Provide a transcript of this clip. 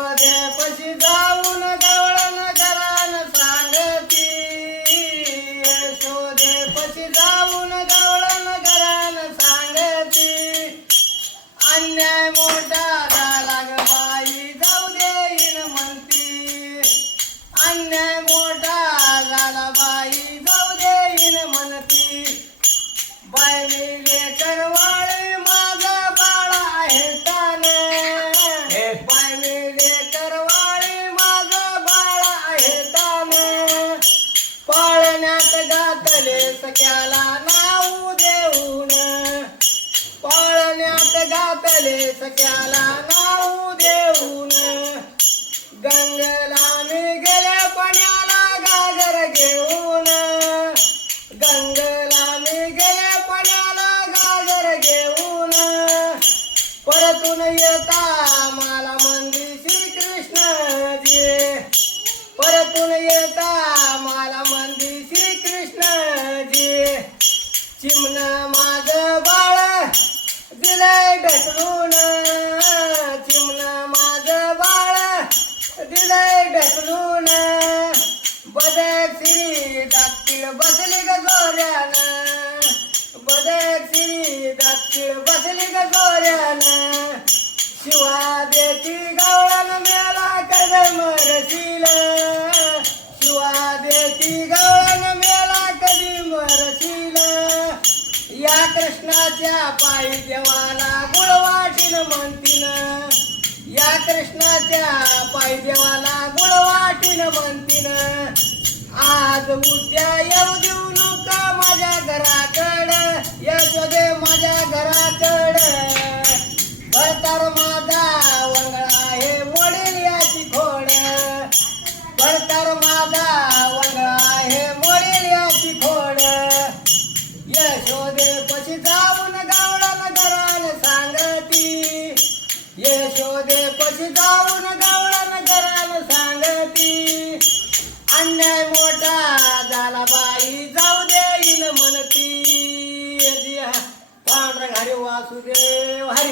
पशी जाऊन गवळण घरान सांगती. यशोदे पशी जाऊन गवळण घरान सांगती. अन्याय मोठा झाला ग बाई जाऊ देईन म्हणती. अन्याय मोठा सख्याला नाऊ देऊन. पाळण्यात घातले सख्याला नाऊ देऊन. गंगला मी पण्याला गागर घेऊन. गंगला मी पण्याला गागर घेऊन. परतून येता बसली ग गोऱ्यानं. बदक श्री बसली ग गोऱ्यानं. शिवा देती गवळण मेला कदम रसील शिवा देती गवळण मेला कधी मरशील. या कृष्णाच्या पायी देवाला गुळवाटीन म्हणतीन. या कृष्णाच्या पायी देवाला गुळवाटीन म्हणतीन. आज उद्या दे पशी जाऊन गावळान घरान सांगती? अन्याय मोठा झाला बाई जाऊ देईल म्हणती. पांढरा घारी वासुदेव हरी